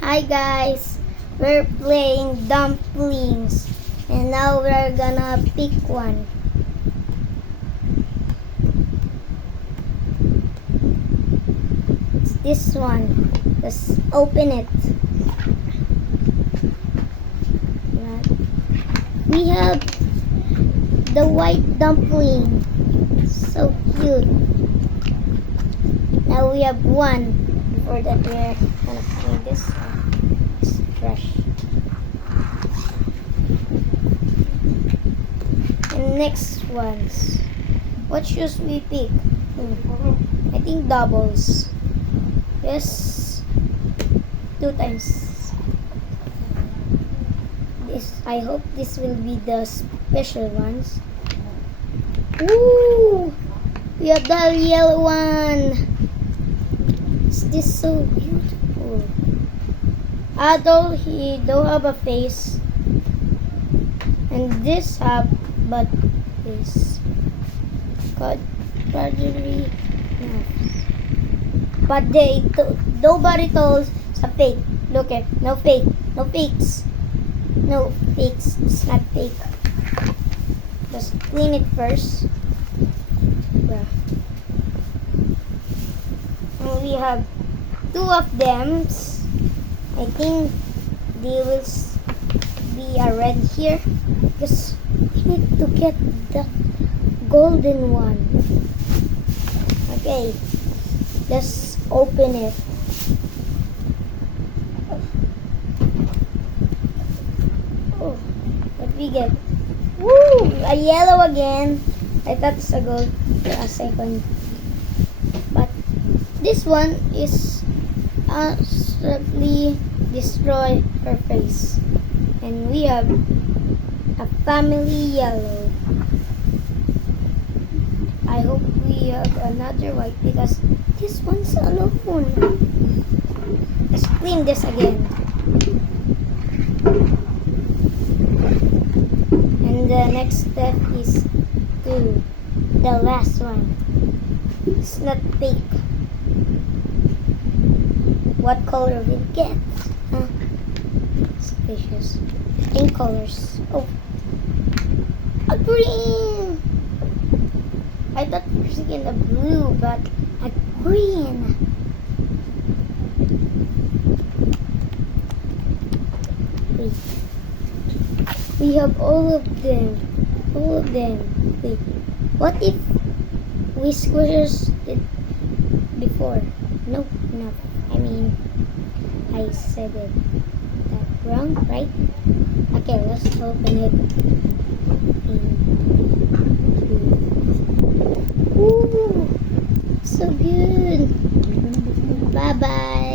Hi guys, we're playing dumplings and now we're gonna pick one. It's this one. Let's open it. We have the white dumpling. So cute. Now we have one. Before that we're gonna clean this one. It's trash. And next ones. What shoes we pick? I think doubles. Yes. 2 times. I hope this will be the special ones. Ooh! We have the yellow one. Is this so beautiful? Although he don't have a face. And this have but this. Gradually but nobody told it's a fake. Look at no fake. No fakes. No fakes. It's not fake. Just clean it first. Yeah. And we have 2 of them. I think they will be a red here. Because we need to get the golden one. Okay. Let's open it. Oh, what we get? Woo! A yellow again. I thought it's a gold for a second. But this one is absolutely destroy her face. And we have a family yellow. I hope we have another white because this one's alone. Let's clean this again. And the next step is to the last one. It's not pink. What color will it get? Suspicious. Pink colors. Oh, a green. I thought we were seeing a blue, but a green. Wait. We have all of them. All of them. Wait. What if we squishes it before? No, no. I mean, I said it that wrong, right? Okay, let's open it. Ooh, so good. Bye bye.